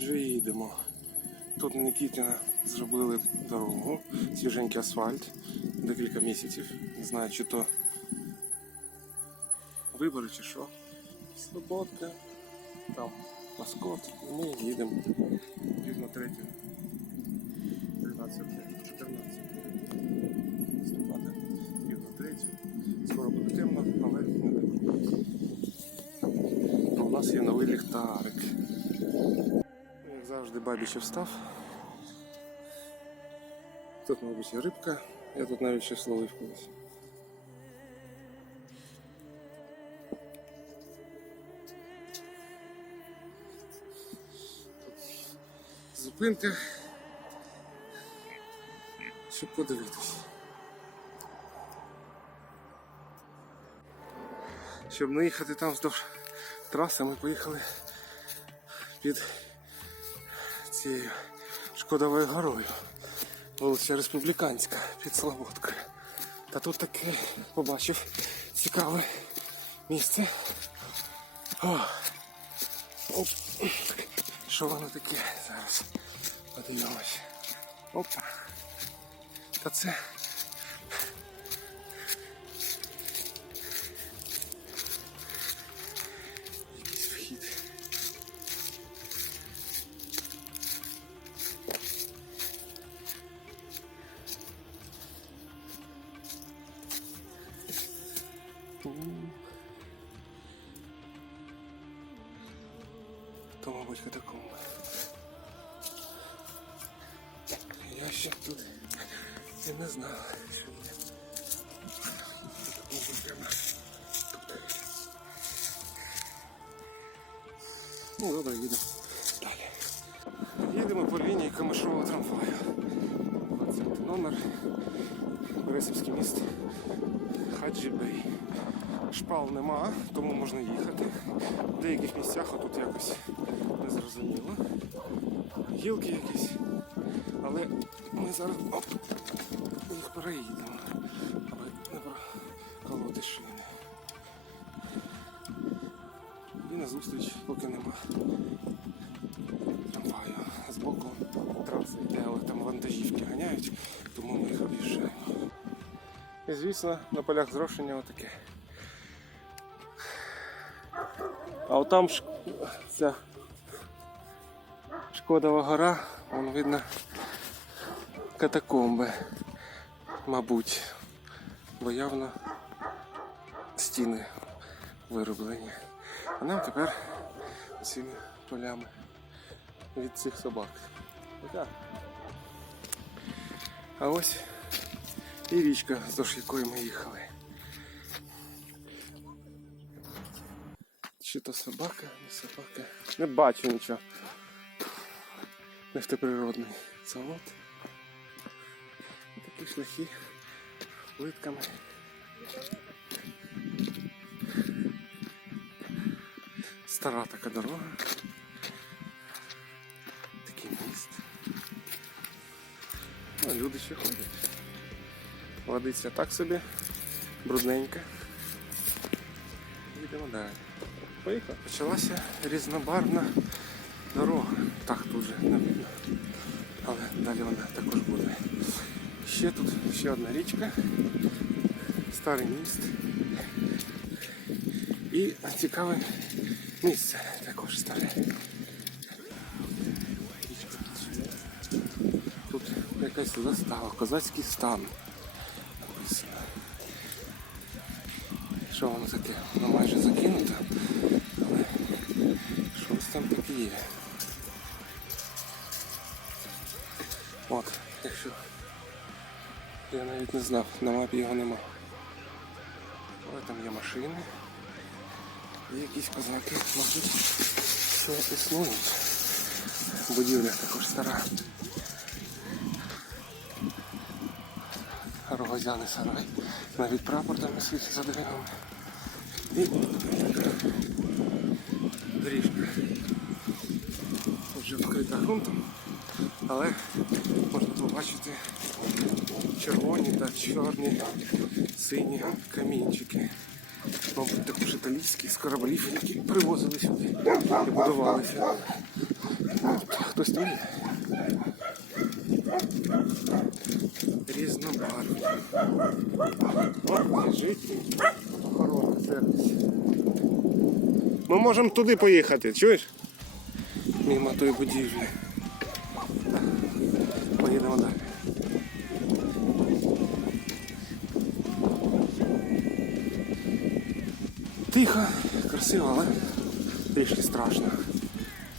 Отже, їдемо. Тут на Нікітіна зробили дорогу, свіженький асфальт, декілька місяців. Не знаю, чи то вибори, чи що. Слободка, там маскот. Ми їдемо пів на третю. 13, 14 листопада, пів на третю. Скоро буде темно, але не дивно. У нас є новий ліхтарик. Завжди, бабі ще встав. Тут, мабуть, є рибка. Я тут навіть ще словив колись. Зупинка. Щоб подивитись. Щоб не їхати там вздовж траси, ми поїхали під цією Шкодовою горою. Вулиця Республіканська під Слободкою. Та тут таке побачив цікаве місце. О, оп. Що воно таке зараз? Подивимось. Опа. Та це. То, мабуть, катакомби. Я ще тут і не знав, що прямо. Ну, добре, їдемо далі. Їдемо по лінії Камишового трамваю. 20 номер. Борисівський міст. Хаджі Бей. Шпал нема, тому можна їхати. В деяких місцях отут якось незрозуміло. Гілки якісь. Але ми зараз оп, їх переїдемо, аби не проколоти шини. І назустріч поки нема трамваю. Збоку траси йде, але там вантажівки ганяють, тому ми їх об'їжджаємо. І звісно, на полях зрошення отаке. А от там ш... ця Шкодова гора, вон видно катакомби, мабуть, бо явно стіни вироблені. А нам тепер цими полями від цих собак. А ось і річка, вздовж якої ми їхали. Чи то собака, не собака. Не бачу нічого. Нефтеприродний завод. Такі шляхи плитками. Стара така дорога. Такий міст. Ну, люди ще ходять. Водиця так собі, брудненька. Йдемо далі. Поїхали. Почалася різнобарвна дорога. Так тут вже не видно. Але далі вона також буде. Ще тут ще одна річка, старий міст. І цікаве місце також старе. Тут якась застава, козацький стан. Що воно таке? Воно майже закинуто, але щось там таке є. От, якщо я навіть не знав, на мапі його нема. Але там є машини. І якісь козаки, мабуть, що існують. Будівля також стара. Рогозяний сарай. Навіть прапор там світить за дверями. І доріжка. Вже вкрита ґрунтом, але можна побачити червоні та чорні сині камінчики. Мабуть, також італійські з кораблів, які привозили сюди і будувалися. Хтось там є. Різнобарвні. О, лежить. Сервіс. Ми можемо туди поїхати, чуєш? Мимо тої будівлі. Поїдемо далі. Тихо, красиво, але трішки страшно.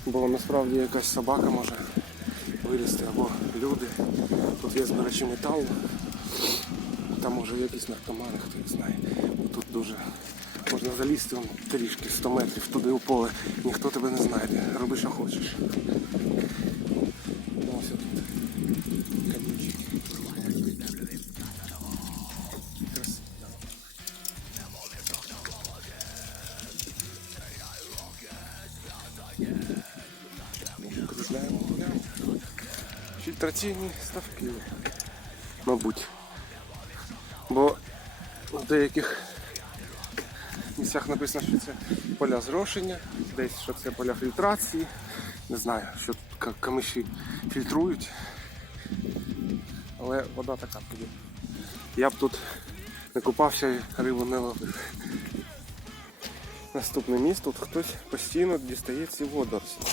Бо насправді якась собака може вилізти або люди. Тут є збирачі металу. Там може якісь наркомани, хто їх знає. Тут дуже можна залізти вон, трішки 100 метрів туди у поле. Ніхто тебе не знайде. Роби, що хочеш. Фільтраційні ставки. Мабуть. Бо в деяких місцях написано, що це поля зрошення, десь що це поля фільтрації. Не знаю, що тут камиші фільтрують. Але вода така тобі. Я б тут не купався і рибу не ловив. Наступне місто, тут хтось постійно дістає ці водорослі.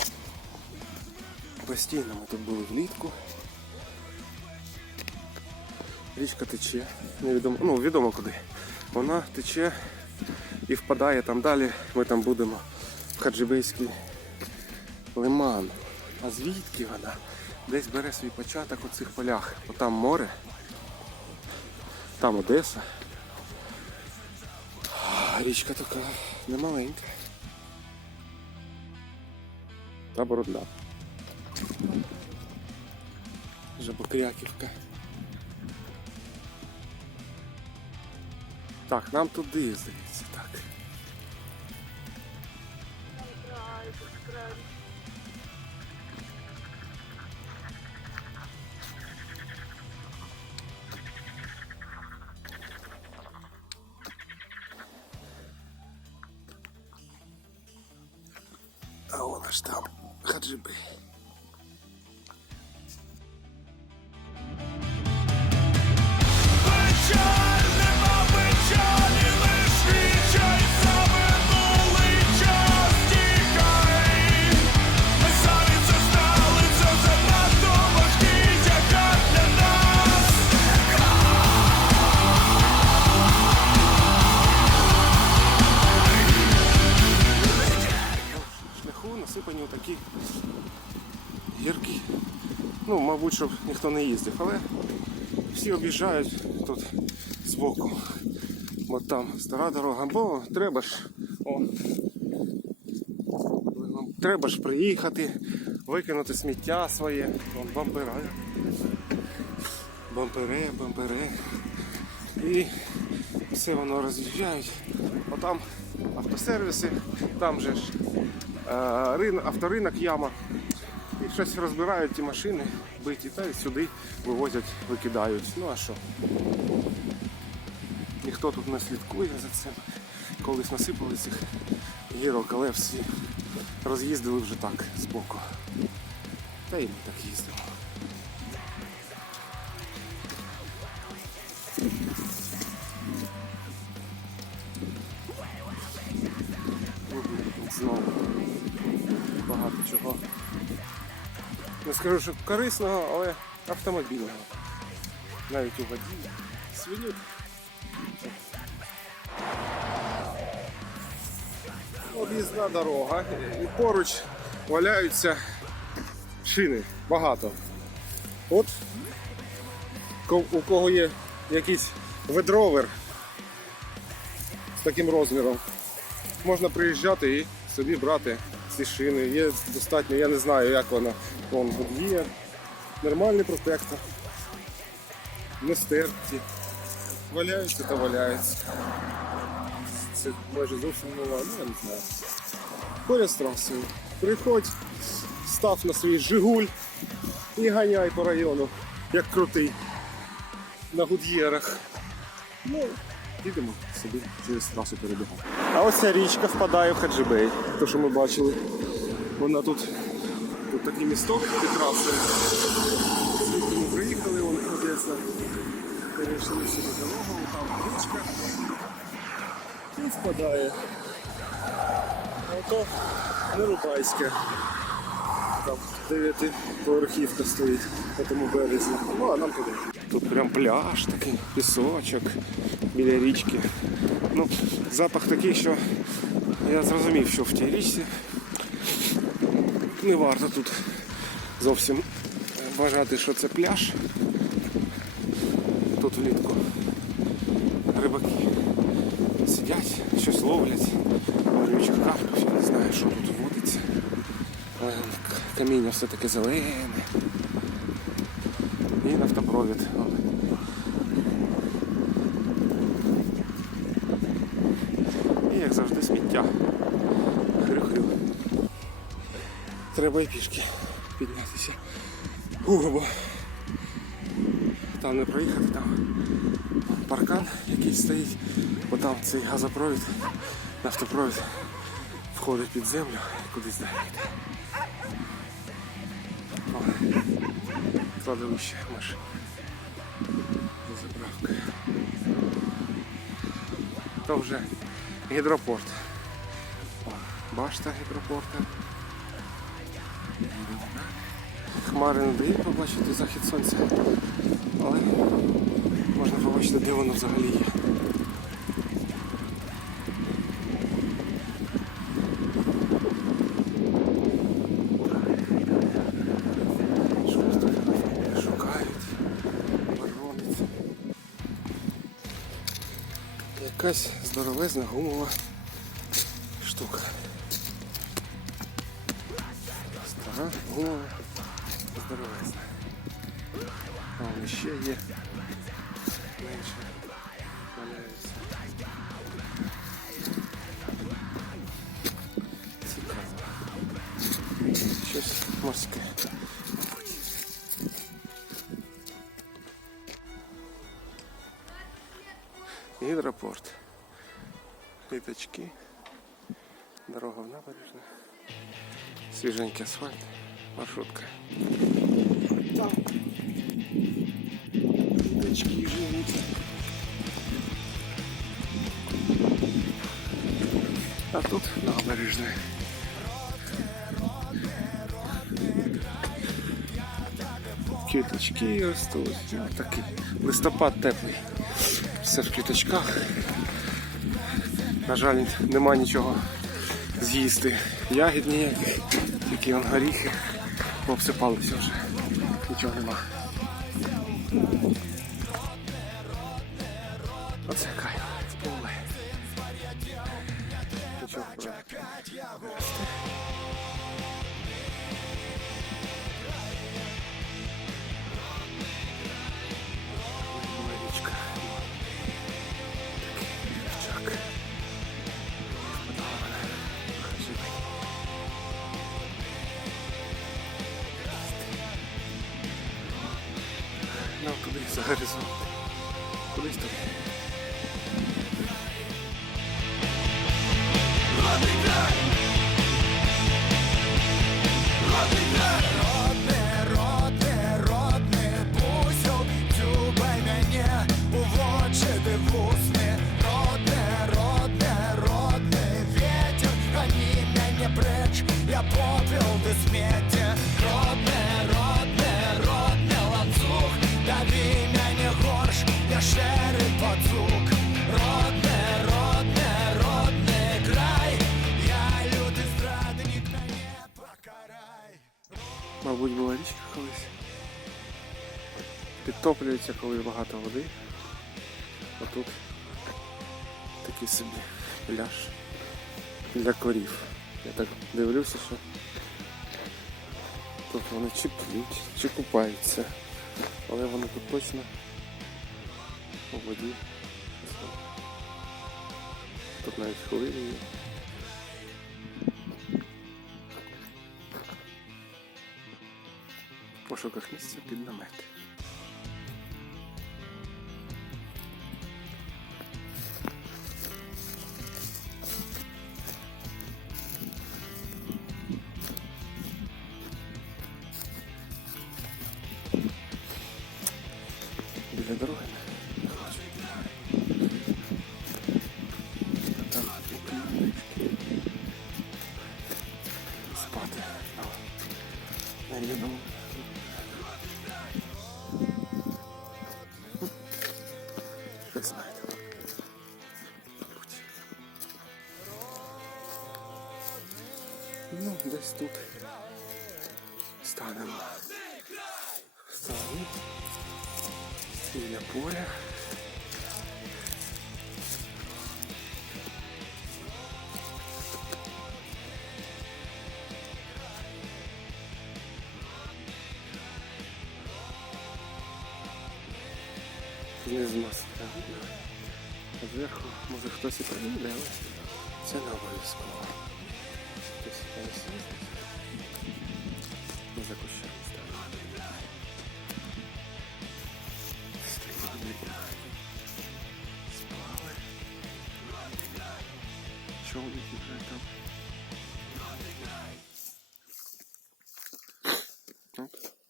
Постійно ми тут були влітку. Річка тече, невідомо, ну відомо куди. Вона тече і впадає там далі. Ми там будемо в Хаджибейський лиман. А звідки вона? Десь бере свій початок у цих полях. Отам море, там Одеса. Річка така немаленька. Та бородля. Жабокряківка. Так, нам туди, здається, так. Щоб ніхто не їздив, але всі об'їжджають тут збоку. Бо там стара дорога, бо треба ж. О, треба ж приїхати, викинути сміття своє. Вон бампера. Бампере, бампере. І все воно роз'їжджають. Отам автосервіси, там же ж е, авторинок яма. І щось розбирають ті машини биті, та й сюди вивозять, викидають. Ну а що? Ніхто тут не слідкує за цим. Колись насипали цих гірок, але всі роз'їздили вже так збоку. Та й ми так їздимо. Скажу, що корисного, але автомобільного. Навіть у воді. Свиню. Об'їзна дорога. І поруч валяються шини. Багато. От у кого є якийсь ведровер з таким розміром, можна приїжджати і собі брати ці шини. Є достатньо, я не знаю, як вона. Вон є. Нормальний протектор. Не стерті. Валяються та валяються. Це майже зовсім нова, ну я не знаю. Поряд з трасою. Приходь, став на свій Жигуль і ганяй по району, як крутий. На гуд'єрах. Ну, підемо собі через трасу перебігати. А ось ця річка впадає в Хаджибей, те, що ми бачили. Вона тут, тут такий місток прекрасний. Звідки ми приїхали, вон ходиться. Перейшли собі дорогу, там річка. І впадає. Ото Нерубайське. Там дев'ятиповерхівка стоїть по тому березі. Ну, а нам туди. Тут прям пляж такий, пісочок біля річки. Ну, запах такий, що я зрозумів, що в тій річці не варто тут зовсім вважати, що це пляж. Тут влітку рибаки сидять, щось ловлять, каплю, я не знаю, що тут водиться. Каміння все таке зелене. І нафтопровід. І як завжди сміття. Хрю-хрю. Треба і пішки піднятися. Ух, бо там не проїхати, там паркан якийсь стоїть, бо там цей газопровід, нафтопровід входить під землю кудись далі. йде. Кладовище маш. За. То вже гідропорт. Башта гідропорта. Хмари не дають побачити захід сонця, але можна побачити, де воно взагалі є. Якась здоровезна гумова Стара гумова здоровезна. А вон ще є. Менше валяється. Цікаво. Щось морське. Гідропорт. Літачки. Дорога в набережна. Свіженький асфальт. Маршрутка. Там. Літачки живуть. А тут набережна. Квіточки ростуть. Ну, Такий листопад теплий. Все в квіточках. На жаль, нема нічого з'їсти. Ягід ніяких, тільки он горіхи. Обсипалися вже. Нічого нема. I'll be. Мабуть, була річка колись. Підтоплюється, коли багато води. А тут такий собі пляж для корів. Я так дивлюся, що тут вони чи п'ють, чи купаються. Але вони тут точно у воді. Тут навіть хвилі є. Пошуках місця під намет. Ну, десь тут станемо. Станемо. Біля поля. Знизу нас видно. А зверху може хтось і приїде, але це не обов'язково. Ми за кущами ставимо. Спали. Човники вже там.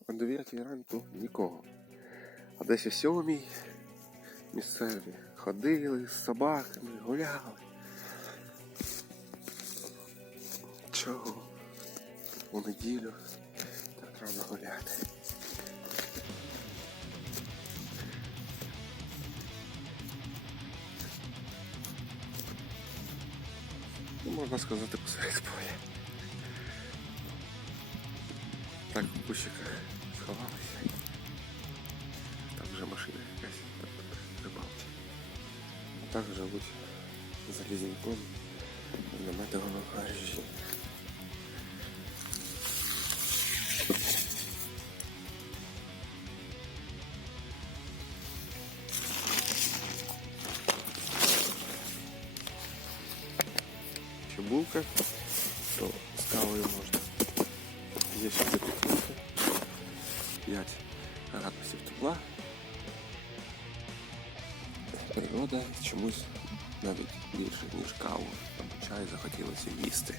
О 9 ранку нікого. А десь о сьомій місцеві ходили з собаками, гуляли. Чого? У неділю так рано гуляти. Ну, можна сказати, посеред поля. Так, в кущиках сховалися. Там вже машина якась, там рибалки. А так живуть залізняком в наметовому гаражі. Булка, то з кавою можна. Є ще запікнути. 5 градусів тепла. Природа чомусь навіть більше, ніж каву або чай захотілося їсти.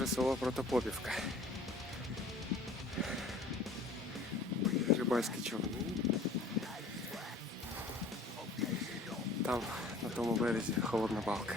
Вже село Протопопівка. Рибальські човни. Там на тому березі холодна балка.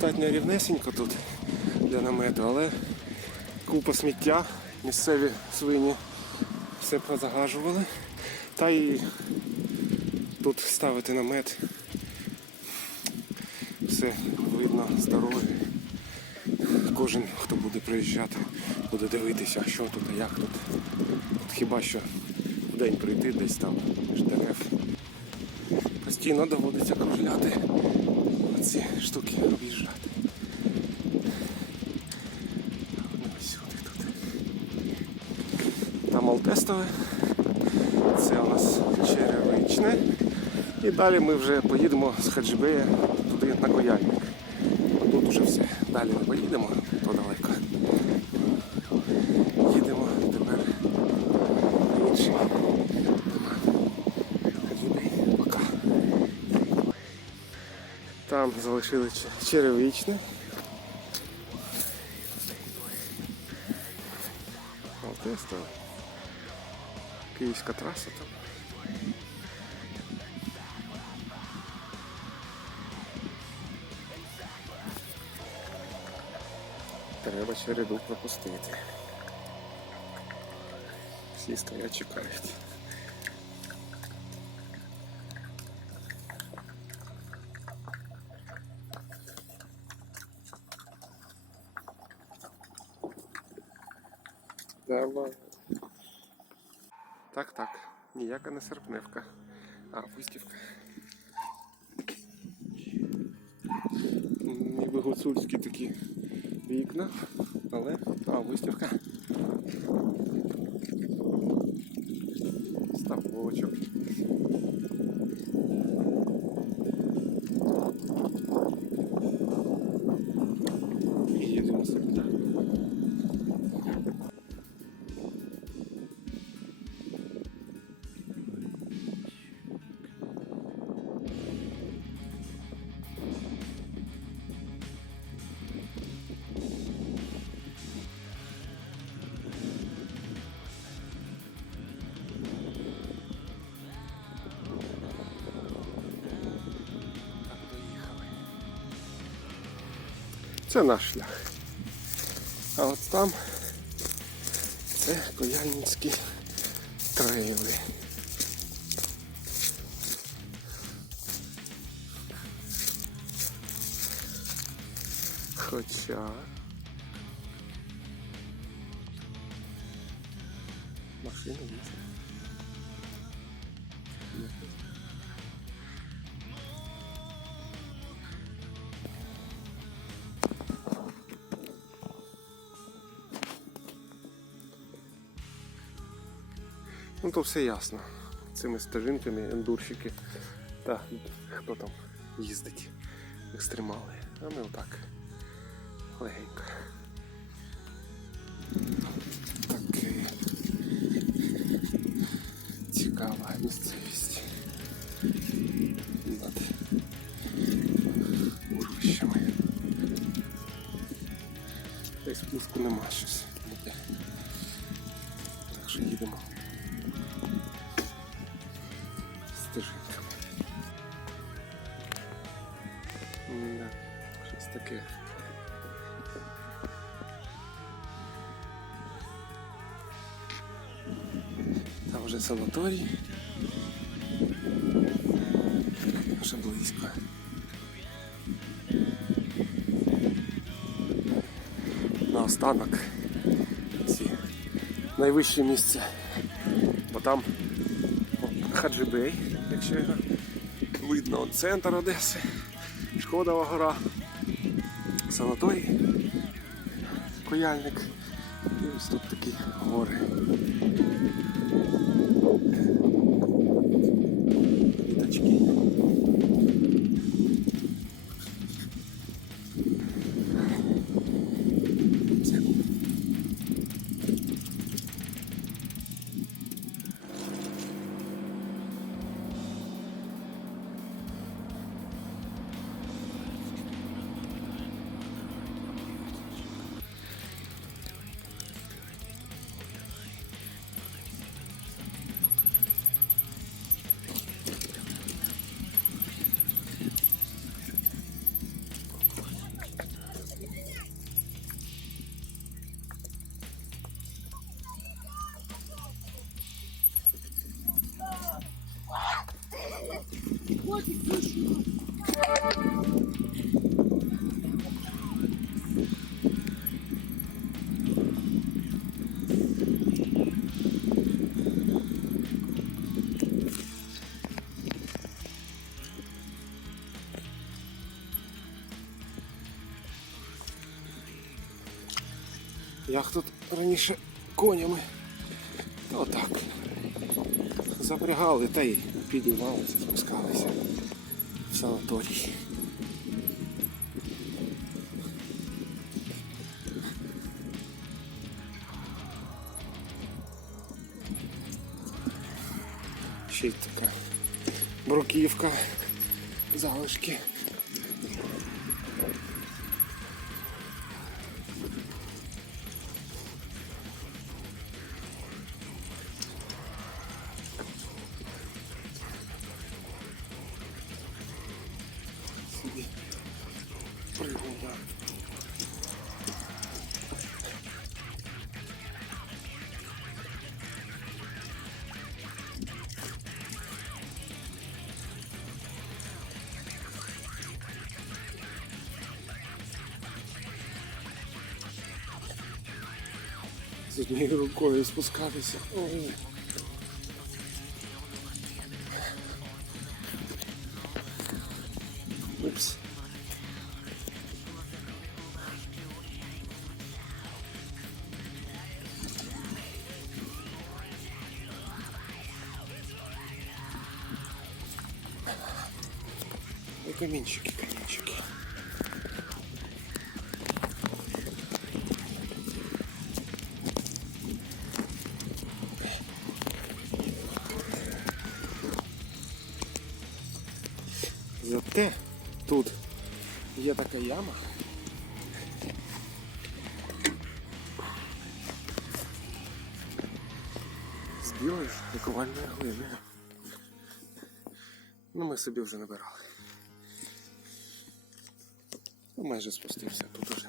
Достатньо рівнесенько тут для намету, але купа сміття, місцеві свині все позагажували. Та й тут ставити намет. Все видно з дороги. Кожен, хто буде приїжджати, буде дивитися, що тут, як тут. От хіба що в день прийти десь там між дерев. Постійно доводиться кружляти. Оці штуки об'їжджати. Вони ось сюди тут. Малтестове. Це у нас черевичне. І далі ми вже поїдемо з Хаджибея туди на Кояльник. Тут уже все. Далі не поїдемо, то далеко. Їдемо тепер інший. Пока. Там залишили черевичне. Малтестове. Київська траса там. Треба череду пропустити. Всі стоять чекають. Давай. Так, так. Ніяка не серпневка, а вистівка. Ніби гуцульські такі вікна, але а, вистівка. Ставочок. Це наш шлях. А от там це Кояльницькі трейли. Хоча машина їздить. Ну то все ясно. Цими стежинками ендурщики та хто там їздить, екстремали. А ми отак. Легенько. Таке цікава місцевість. Санаторій. Вже близько. Наостанок ці найвище місце. Бо там Хаджибей, якщо його видно, от центр Одеси, Шкодова гора, санаторій, Кояльник. І ось тут такі гори. Квіточки. Це Як тут раніше конями Отак. Запрягали та й підіймалися, в санаторій. Ще й така бруківка, залишки. З однією рукою спускатися. Ой. Упс. Ой, камінчики, Яма. З білої лікувальної глини. Ну, ми собі вже набирали. Ну, майже спустився, тут